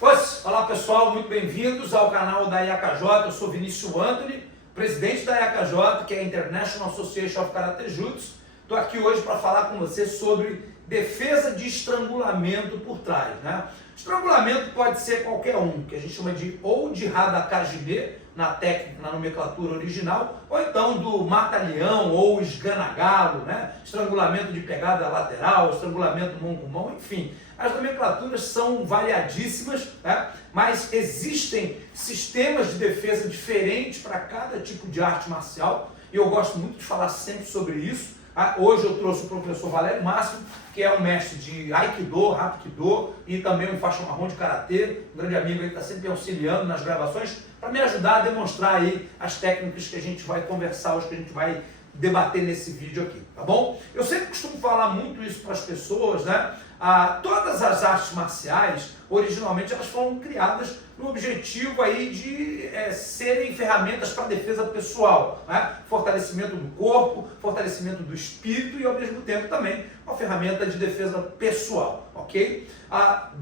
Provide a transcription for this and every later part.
Olá pessoal, muito bem-vindos ao canal da IAKJ. Eu sou Vinícius Anthony, presidente da IAKJ, que é a International Association of Karate Jutsu. Estou aqui hoje para falar com você sobre defesa de estrangulamento por trás, né? Estrangulamento pode ser qualquer um, que a gente chama de ou de Hadakajime, na técnica, na nomenclatura original, ou então do mata-leão ou esganagalo, né? Estrangulamento de pegada lateral, estrangulamento mão com mão, enfim. As nomenclaturas são variadíssimas, né? Mas existem sistemas de defesa diferentes para cada tipo de arte marcial, e eu gosto muito de falar sempre sobre isso. Hoje eu trouxe o professor Valério Máximo, que é um mestre de Aikido, Hapkido e também um faixa marrom de Karatê, um grande amigo aí que está sempre auxiliando nas gravações para me ajudar a demonstrar aí as técnicas que a gente vai conversar hoje, que a gente vai debater nesse vídeo aqui, tá bom? Eu sempre costumo falar muito isso para as pessoas, né? Todas as artes marciais, originalmente, elas foram criadas no objetivo aí de serem ferramentas para defesa pessoal, né? Fortalecimento do corpo, fortalecimento do espírito e, ao mesmo tempo, também uma ferramenta de defesa pessoal, ok?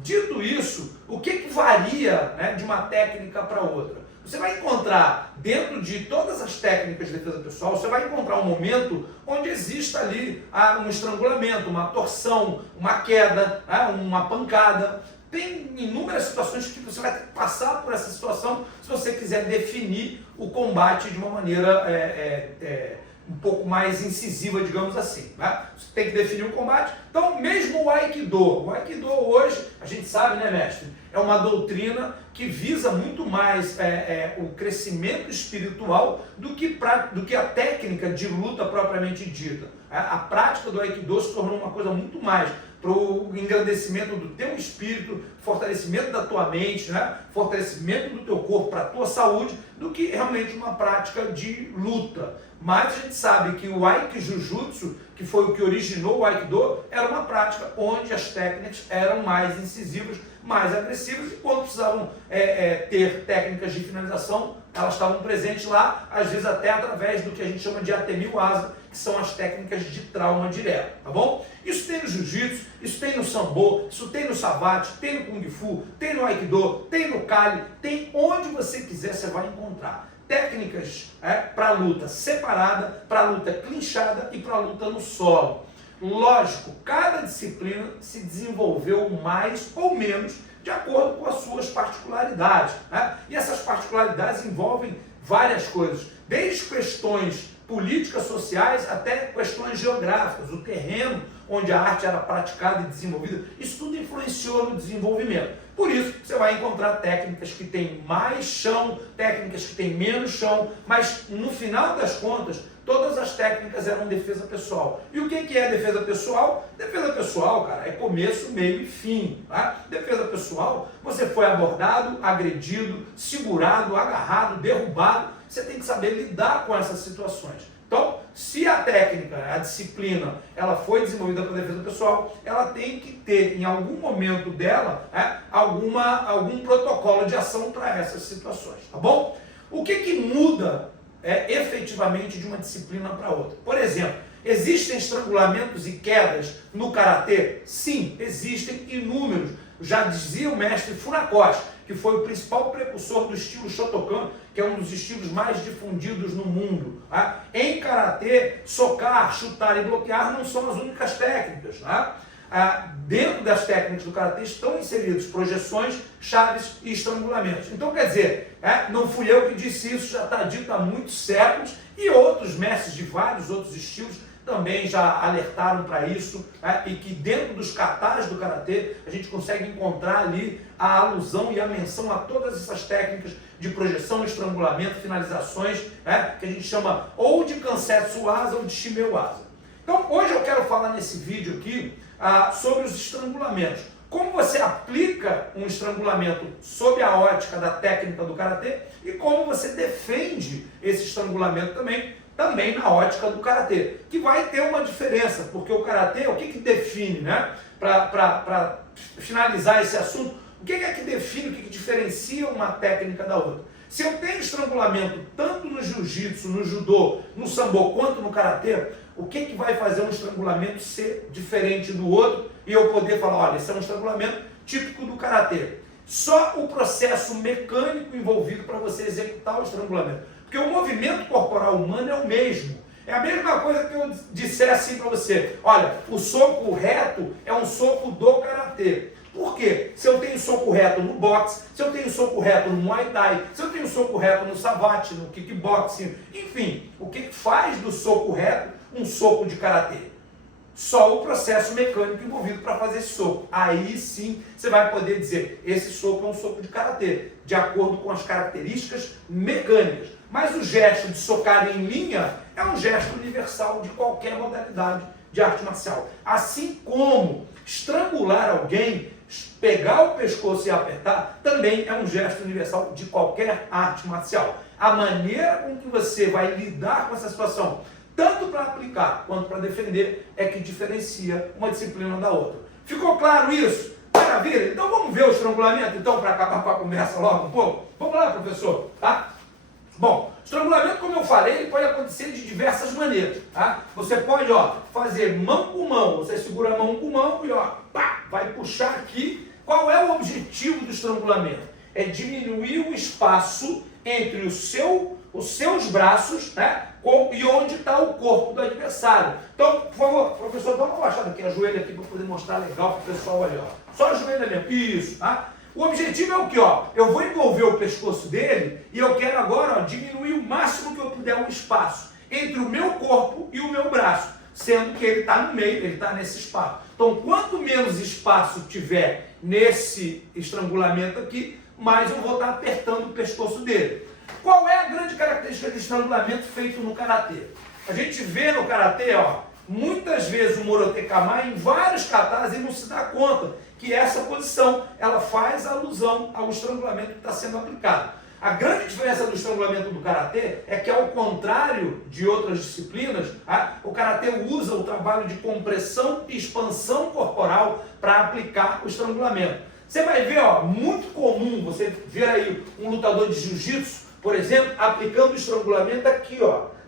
Dito isso, o que varia, né, de uma técnica para outra? Você vai encontrar, dentro de todas as técnicas de defesa pessoal, você vai encontrar um momento onde exista ali um estrangulamento, uma torção, uma queda, uma pancada. Tem inúmeras situações que você vai ter que passar por essa situação se você quiser definir o combate de uma maneira um pouco mais incisiva, digamos assim, né? Você tem que definir o combate. Então, mesmo o Aikido hoje, a gente sabe, né, mestre? É uma doutrina que visa muito mais o crescimento espiritual do que a técnica de luta propriamente dita. A prática do Aikido se tornou uma coisa muito mais para o engrandecimento do teu espírito, fortalecimento da tua mente, né? Fortalecimento do teu corpo para a tua saúde, do que realmente uma prática de luta. Mas a gente sabe que o Aikijujutsu, que foi o que originou o Aikido, era uma prática onde as técnicas eram mais incisivas, mais agressivas, e quando precisavam ter técnicas de finalização, elas estavam presentes lá, às vezes até através do que a gente chama de Atemi Waza, que são as técnicas de trauma direto, tá bom? Isso tem no Jiu-Jitsu, isso tem no Sambo, isso tem no Savate, tem no Kung Fu, tem no Aikido, tem no Kali, tem onde você quiser, você vai encontrar técnicas para luta separada, para luta clinchada e para luta no solo. Lógico, cada disciplina se desenvolveu mais ou menos de acordo com as suas particularidades, né? E essas particularidades envolvem várias coisas, desde questões políticas sociais até questões geográficas, o terreno onde a arte era praticada e desenvolvida, isso tudo influenciou no desenvolvimento. Por isso, você vai encontrar técnicas que têm mais chão, técnicas que têm menos chão, mas no final das contas, todas as técnicas eram defesa pessoal. E o que é defesa pessoal? Defesa pessoal, cara, é começo, meio e fim. Tá? Defesa pessoal, você foi abordado, agredido, segurado, agarrado, derrubado, você tem que saber lidar com essas situações. Então, se a técnica, a disciplina, ela foi desenvolvida para defesa pessoal, ela tem que ter, em algum momento dela, algum protocolo de ação para essas situações, tá bom? O que muda efetivamente de uma disciplina para outra? Por exemplo, existem estrangulamentos e quedas no Karatê? Sim, existem inúmeros. Já dizia o mestre Funakoshi, que foi o principal precursor do estilo Shotokan, que é um dos estilos mais difundidos no mundo. Tá? Em Karatê, socar, chutar e bloquear não são as únicas técnicas. Tá? Dentro das técnicas do Karatê estão inseridos projeções, chaves e estrangulamentos. Então, quer dizer, não fui eu que disse isso, já está dito há muitos séculos, e outros mestres de vários outros estilos também já alertaram para isso, e que dentro dos katas do Karatê a gente consegue encontrar ali a alusão e a menção a todas essas técnicas de projeção, estrangulamento, finalizações, que a gente chama ou de Kansetsu Waza ou de Shime Waza. Então hoje eu quero falar nesse vídeo aqui sobre os estrangulamentos. Como você aplica um estrangulamento sob a ótica da técnica do Karatê e como você defende esse estrangulamento também na ótica do Karatê, que vai ter uma diferença, porque o Karatê, o que define, né? Para finalizar esse assunto, o que é que define, o que diferencia uma técnica da outra? Se eu tenho estrangulamento tanto no Jiu-Jitsu, no Judô, no Sambo, quanto no Karatê, o que vai fazer um estrangulamento ser diferente do outro e eu poder falar, olha, esse é um estrangulamento típico do Karatê? Só o processo mecânico envolvido para você executar o estrangulamento. Porque o movimento corporal humano é o mesmo. É a mesma coisa que eu disser assim para você. Olha, o soco reto é um soco do karatê. Por quê? Se eu tenho soco reto no boxe, se eu tenho soco reto no muay thai, se eu tenho soco reto no savate, no kickboxing, enfim, o que faz do soco reto um soco de karatê? Só o processo mecânico envolvido para fazer esse soco. Aí sim você vai poder dizer, esse soco é um soco de karatê, de acordo com as características mecânicas. Mas o gesto de socar em linha é um gesto universal de qualquer modalidade de arte marcial. Assim como estrangular alguém, pegar o pescoço e apertar, também é um gesto universal de qualquer arte marcial. A maneira com que você vai lidar com essa situação, tanto para aplicar quanto para defender, é que diferencia uma disciplina da outra. Ficou claro isso? Maravilha? Então vamos ver o estrangulamento, então, para acabar com a conversa logo um pouco? Vamos lá, professor, tá? Bom, estrangulamento, como eu falei, ele pode acontecer de diversas maneiras, tá? Você pode, fazer mão com mão, você segura a mão com mão e, pá, vai puxar aqui. Qual é o objetivo do estrangulamento? É diminuir o espaço entre os seus braços, né, e onde está o corpo do adversário. Então, por favor, professor, dá uma baixada aqui, ajoelha aqui para poder mostrar legal para o pessoal olhar. Só ajoelha mesmo, isso, tá? O objetivo é o quê? Eu vou envolver o pescoço dele e eu quero agora diminuir o máximo que eu puder o espaço entre o meu corpo e o meu braço, sendo que ele está no meio, ele está nesse espaço. Então, quanto menos espaço tiver nesse estrangulamento aqui, mais eu vou estar apertando o pescoço dele. Qual é a grande característica de estrangulamento feito no karatê? A gente vê no karatê, muitas vezes o Morote Kamae em vários katas e não se dá conta que essa posição, ela faz alusão ao estrangulamento que está sendo aplicado. A grande diferença do estrangulamento do karatê é que, ao contrário de outras disciplinas, o karatê usa o trabalho de compressão e expansão corporal para aplicar o estrangulamento. Você vai ver, muito comum você ver aí um lutador de jiu-jitsu, por exemplo, aplicando o estrangulamento aqui,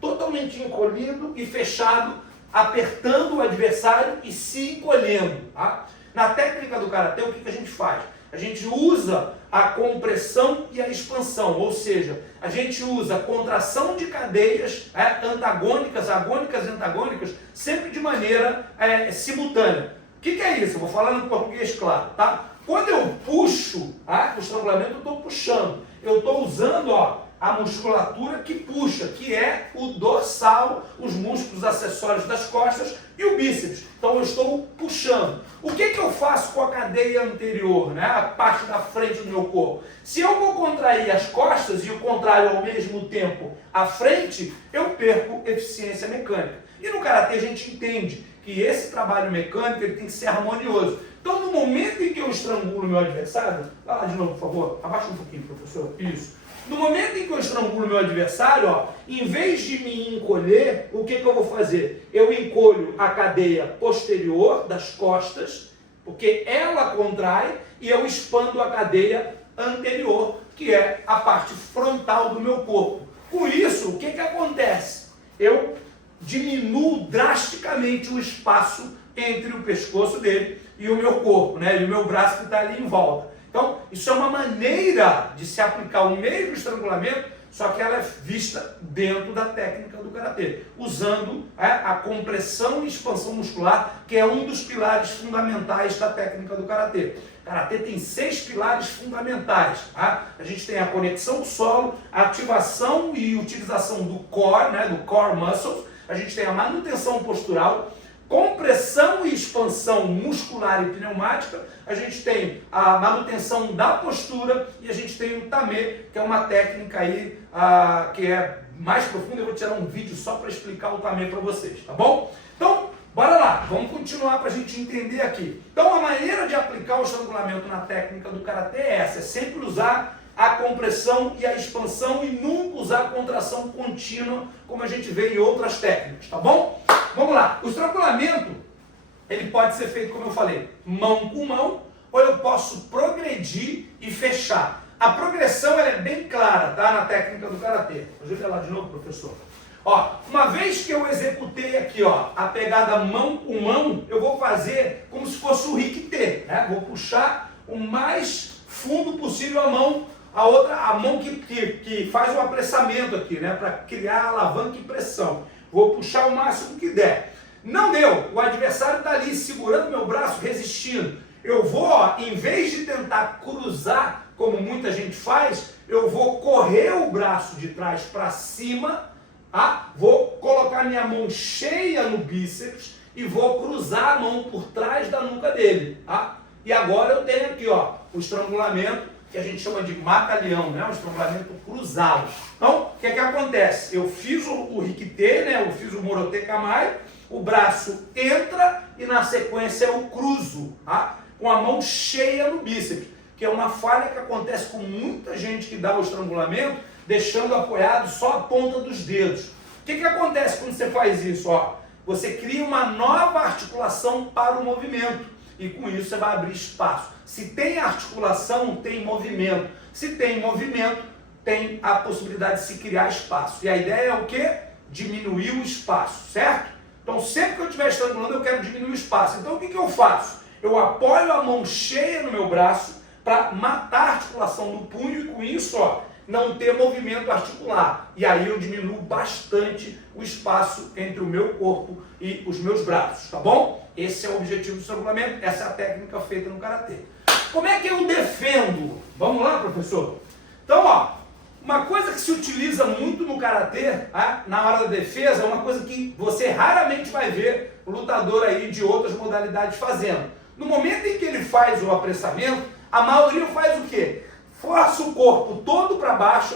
totalmente encolhido e fechado, apertando o adversário e se encolhendo, tá? Na técnica do karatê, o que a gente faz? A gente usa a compressão e a expansão, ou seja, a gente usa a contração de cadeias antagônicas, agônicas e antagônicas, sempre de maneira simultânea. O que é isso? Eu vou falar no português claro, tá? Quando eu puxo, o estrangulamento, eu estou puxando. Eu estou usando, a musculatura que puxa, que é o dorsal, os músculos acessórios das costas e o bíceps. Então eu estou puxando. O que eu faço com a cadeia anterior, né? A parte da frente do meu corpo? Se eu vou contrair as costas e o contrário ao mesmo tempo a frente, eu perco eficiência mecânica. E no karatê a gente entende que esse trabalho mecânico ele tem que ser harmonioso. Então, no momento em que eu estrangulo meu adversário, vai lá de novo, por favor, abaixa um pouquinho, professor, isso. No momento em que eu estrangulo meu adversário, em vez de me encolher, o que eu vou fazer? Eu encolho a cadeia posterior das costas, porque ela contrai, e eu expando a cadeia anterior, que é a parte frontal do meu corpo. Com isso, o que acontece? Eu diminuo drasticamente o espaço entre o pescoço dele e o meu corpo, né? E o meu braço que está ali em volta. Então, isso é uma maneira de se aplicar o mesmo estrangulamento, só que ela é vista dentro da técnica do karatê, usando a compressão e expansão muscular, que é um dos pilares fundamentais da técnica do karatê. O karatê tem 6 pilares fundamentais. Tá? A gente tem a conexão do solo, a ativação e utilização do core, né, do core muscles. A gente tem a manutenção postural, compressão e expansão muscular e pneumática, a gente tem a manutenção da postura e a gente tem o tamê, que é uma técnica aí que é mais profunda. Eu vou tirar um vídeo só para explicar o tamê para vocês, tá bom? Então, bora lá, vamos continuar para a gente entender aqui. Então, a maneira de aplicar o estrangulamento na técnica do karatê é essa, é sempre usar a compressão e a expansão e nunca usar a contração contínua, como a gente vê em outras técnicas, tá bom? Vamos lá, o estrangulamento, ele pode ser feito, como eu falei, mão com mão, ou eu posso progredir e fechar. A progressão ela é bem clara, tá? Na técnica do karatê. Ajuda lá de novo, professor. Uma vez que eu executei aqui, a pegada mão com mão, eu vou fazer como se fosse o Rikite, né? Vou puxar o mais fundo possível a mão que faz o apressamento aqui, né? Para criar alavanca e pressão. Vou puxar o máximo que der. Não deu, o adversário está ali segurando meu braço, resistindo. Eu vou, ó, em vez de tentar cruzar, como muita gente faz, eu vou correr o braço de trás para cima, vou colocar minha mão cheia no bíceps e vou cruzar a mão por trás da nuca dele. E agora eu tenho aqui, ó, o estrangulamento, que a gente chama de mata-leão, né? Um estrangulamento cruzado. Então, o que acontece? Eu fiz o Rikite, né? Eu fiz o Morote Kamae, o braço entra e na sequência eu cruzo, com a mão cheia no bíceps, que é uma falha que acontece com muita gente que dá o estrangulamento, deixando apoiado só a ponta dos dedos. O que acontece quando você faz isso? Você cria uma nova articulação para o movimento e com isso você vai abrir espaço. Se tem articulação, tem movimento. Se tem movimento, tem a possibilidade de se criar espaço. E a ideia é o quê? Diminuir o espaço, certo? Então sempre que eu estiver estrangulando, eu quero diminuir o espaço. Então o que eu faço? Eu apoio a mão cheia no meu braço para matar a articulação do punho e com isso, não ter movimento articular. E aí eu diminuo bastante o espaço entre o meu corpo e os meus braços, tá bom? Esse é o objetivo do estrangulamento, essa é a técnica feita no Karatê. Como é que eu defendo? Vamos lá, professor? Então, uma coisa que se utiliza muito no Karatê, na hora da defesa, é uma coisa que você raramente vai ver o lutador aí de outras modalidades fazendo. No momento em que ele faz o apressamento, a maioria faz o quê? Força o corpo todo para baixo,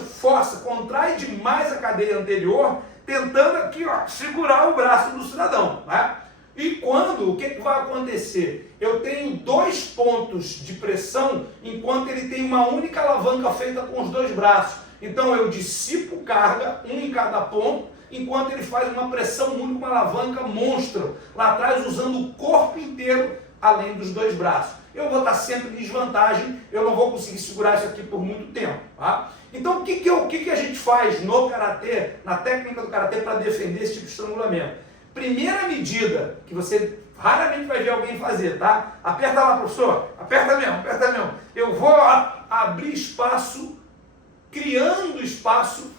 contrai demais a cadeia anterior, tentando aqui, segurar o braço do cidadão, né? E o que vai acontecer? Eu tenho 2 pontos de pressão, enquanto ele tem uma única alavanca feita com os 2 braços. Então eu dissipo carga, um em cada ponto, enquanto ele faz uma pressão única, uma alavanca monstro, lá atrás usando o corpo inteiro, além dos 2 braços. Eu vou estar sempre em desvantagem, eu não vou conseguir segurar isso aqui por muito tempo. Então o que a gente faz no Karatê, na técnica do Karatê, para defender esse tipo de estrangulamento? Primeira medida, que você raramente vai ver alguém fazer, tá? Aperta lá, professor, aperta mesmo. Eu vou abrir espaço, criando espaço,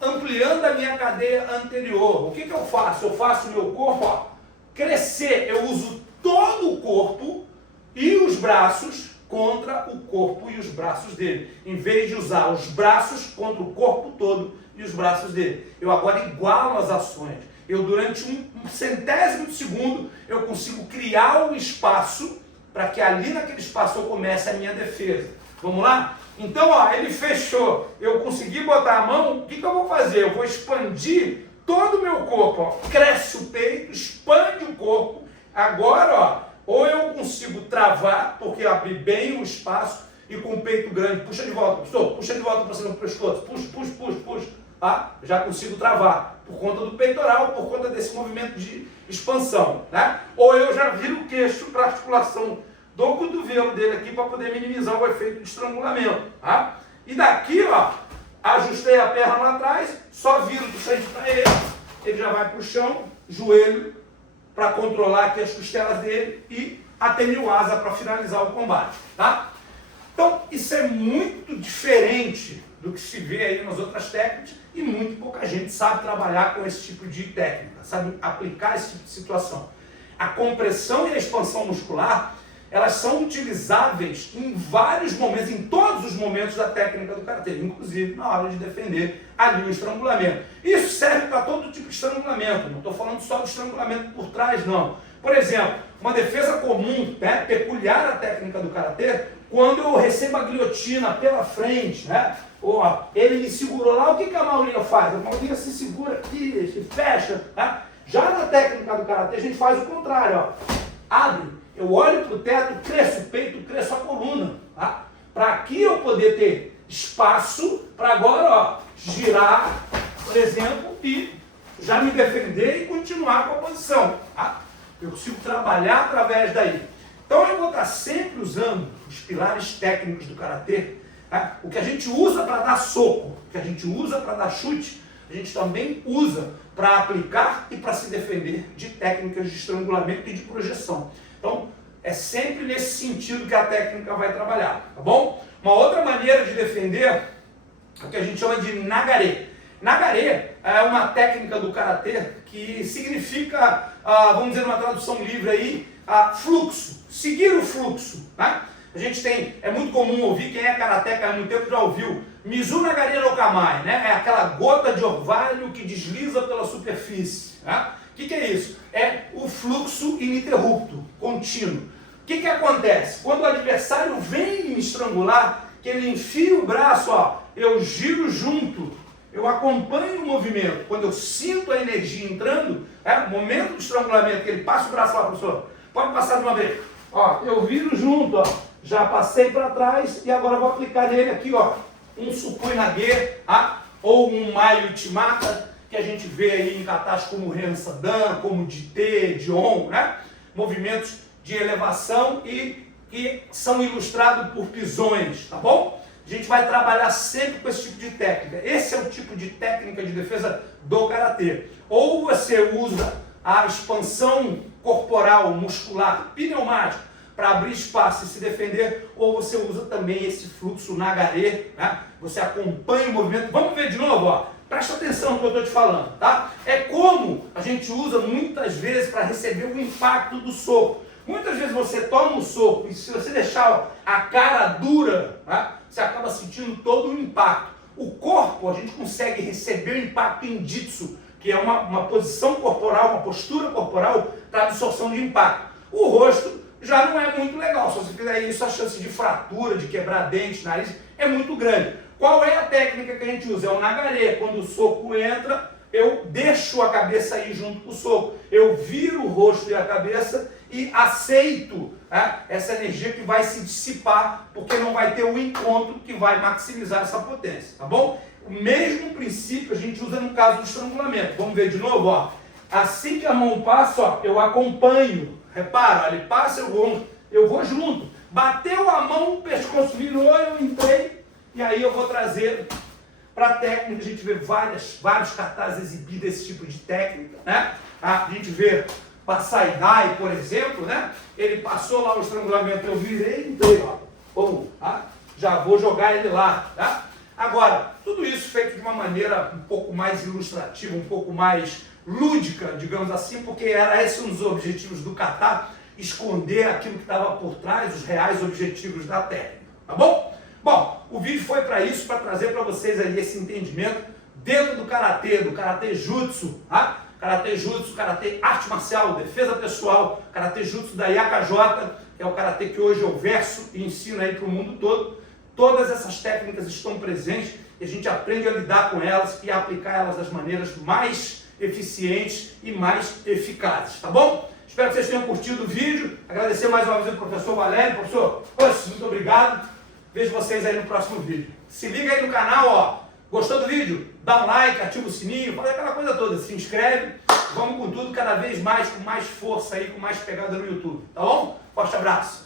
ampliando a minha cadeia anterior. O que eu faço? Eu faço o meu corpo crescer, eu uso todo o corpo e os braços contra o corpo e os braços dele, em vez de usar os braços contra o corpo todo e os braços dele. Eu agora igualo as ações. Eu, durante um centésimo de segundo, eu consigo criar um espaço para que ali naquele espaço eu comece a minha defesa. Vamos lá? Então, ele fechou. Eu consegui botar a mão, o que eu vou fazer? Eu vou expandir todo o meu corpo. Cresce o peito, expande o corpo. Agora, ou eu consigo travar, porque eu abri bem o espaço e com o peito grande. Puxa de volta, professor. Puxa de volta para cima do pescoço. Puxa. Já consigo travar por conta do peitoral, por conta desse movimento de expansão, né? Ou eu já viro o queixo para a articulação do cotovelo dele aqui para poder minimizar o efeito de estrangulamento, tá? E daqui, ajustei a perna lá atrás, só viro de frente para ele já vai para o chão, joelho, para controlar aqui as costelas dele e atenir o asa para finalizar o combate, tá? Então, isso é muito diferente do que se vê aí nas outras técnicas e muito pouca gente sabe trabalhar com esse tipo de técnica, sabe aplicar esse tipo de situação. A compressão e a expansão muscular, elas são utilizáveis em vários momentos, em todos os momentos da técnica do Karatê, inclusive na hora de defender ali o estrangulamento. Isso serve para todo tipo de estrangulamento, não estou falando só do estrangulamento por trás, não. Por exemplo, uma defesa comum, né, peculiar à técnica do Karatê, quando eu recebo a guilhotina pela frente, né? Ele me segurou lá, o que a maioria faz? A maioria se segura aqui, se fecha. Né? Já na técnica do Karatê, a gente faz o contrário. Abre, eu olho para o teto, cresço o peito, cresço a coluna. Tá? Para aqui eu poder ter espaço para agora girar, por exemplo, e já me defender e continuar com a posição. Tá? Eu consigo trabalhar através daí. Então eu vou estar sempre usando os pilares técnicos do Karatê. O que a gente usa para dar soco, o que a gente usa para dar chute, a gente também usa para aplicar e para se defender de técnicas de estrangulamento e de projeção. Então, É sempre nesse sentido que a técnica vai trabalhar, tá bom? Uma outra maneira de defender é o que a gente chama de nagaré. Nagaré é uma técnica do karatê que significa, vamos dizer uma tradução livre aí, fluxo, seguir o fluxo, tá? A gente tem, é muito comum ouvir, quem é karateca há muito tempo já ouviu, Mizu Nagare no Kamae, né? É aquela gota de orvalho que desliza pela superfície, tá? O que é isso? É o fluxo ininterrupto, contínuo. O que acontece? Quando o adversário vem me estrangular, que ele enfia o braço, ó, eu giro junto, eu acompanho o movimento. Quando eu sinto a energia entrando, momento do estrangulamento, que ele passa o braço lá, professor, pode passar de uma vez. Ó, eu viro junto, ó, já passei para trás e agora vou aplicar nele aqui, ó, um Sukui Nage, ou um Mai Uchimata, que a gente vê aí em katas como Ren Sadan, como Jite, Jion, né? Movimentos de elevação e que são ilustrados por pisões, tá bom? A gente vai trabalhar sempre com esse tipo de técnica. Esse é o tipo de técnica de defesa do karatê. Ou você usa a expansão corporal, muscular, pneumática, para abrir espaço e se defender, ou você usa também esse fluxo nagaré, né? Você acompanha o movimento. Vamos ver de novo, ó. Presta atenção no que eu estou te falando, tá? É como a gente usa muitas vezes para receber o impacto do soco. Muitas vezes você toma um soco e se você deixar a cara dura, tá? Você acaba sentindo todo o impacto. O corpo, a gente consegue receber o impacto em jitsu, que é uma posição corporal, uma postura corporal para absorção de impacto. O rosto já não é muito legal. Se você fizer isso, a chance de fratura, de quebrar dente, nariz, é muito grande. Qual é a técnica que a gente usa? É o nagaré. Quando o soco entra, eu deixo a cabeça ir junto com o soco. Eu viro o rosto e a cabeça e aceito essa energia que vai se dissipar, porque não vai ter o encontro que vai maximizar essa potência, tá bom? O mesmo princípio a gente usa no caso do estrangulamento. Vamos ver de novo, ó. Assim que a mão passa, ó, eu acompanho. Repara, ele passa, eu vou junto. Bateu a mão, o pescoço virou, eu entrei, e aí eu vou trazer para a técnica. A gente vê vários katas exibidos esse tipo de técnica, né? A gente vê Pasai-dai, por exemplo, né? Ele passou lá o estrangulamento, eu virei, entrei, ó. Já vou jogar ele lá, tá? Agora, tudo isso feito de uma maneira um pouco mais ilustrativa, um pouco mais lúdica, digamos assim, porque era esse um dos objetivos do kata, esconder aquilo que estava por trás, os reais objetivos da técnica, tá bom? Bom, o vídeo foi para isso, para trazer para vocês aí esse entendimento dentro do karatê jutsu, tá? Karatê jutsu, karatê arte marcial, defesa pessoal, karatê jutsu da IAKJ, que é o karatê que hoje eu verso e ensino aí para o mundo todo. Todas essas técnicas estão presentes e a gente aprende a lidar com elas e a aplicar elas das maneiras mais eficientes e mais eficazes, tá bom? Espero que vocês tenham curtido o vídeo. Agradecer mais uma vez ao professor Valério. Professor, muito obrigado. Vejo vocês aí no próximo vídeo. Se liga aí no canal, ó. Gostou do vídeo? Dá um like, ativa o sininho, faz aquela coisa toda. Se inscreve. Vamos com tudo cada vez mais, com mais força aí, com mais pegada no YouTube. Tá bom? Forte abraço.